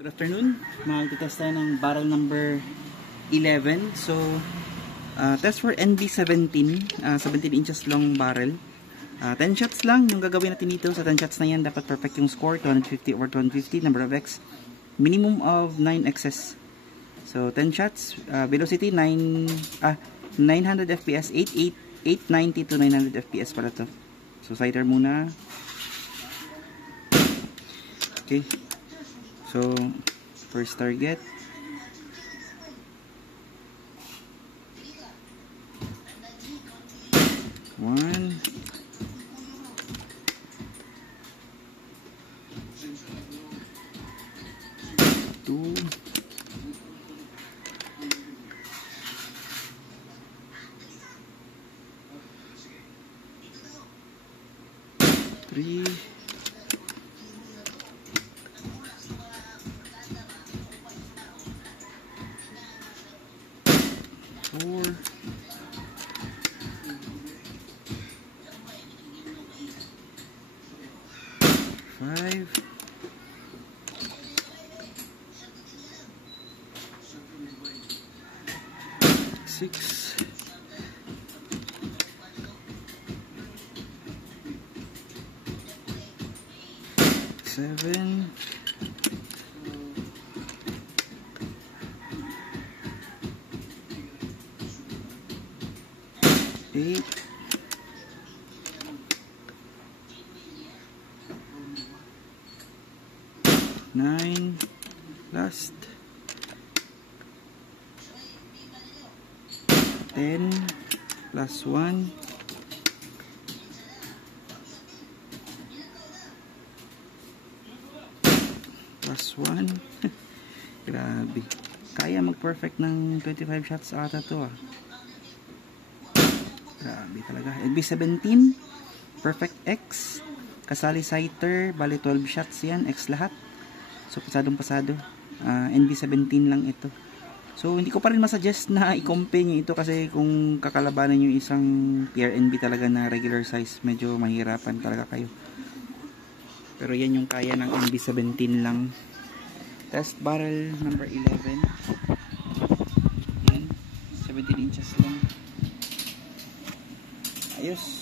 Good afternoon, mag-test tayo ng barrel number 11. So, test for NB17, 17 inches long barrel. 10 shots lang yung gagawin natin dito. Sa 10 shots na yan, dapat perfect yung score, 250 over 250, number of X, minimum of 9 X's. So, 10 shots, velocity 900 FPS, 890 to 900 FPS pala to. So, sighter muna. Okay. So, first target. One. Two. Three. 4, 5, 6, 7, 8, 9, last 10 plus 1, plus 1. Grabe, kaya mag-perfect ng 25 shots ata to ah. Grabe talaga. NB17, perfect X, kasali sighter, bali 12 shots yan, X lahat. So pasadong pasado. NB17 lang ito. So hindi ko pa rin masuggest na i-compare nyo ito kasi kung kakalabanan nyo isang PRNB talaga na regular size, medyo mahirapan talaga kayo. Pero yan yung kaya ng NB17 lang. Test barrel number 11. Yan, 17 inches lang. Ayos.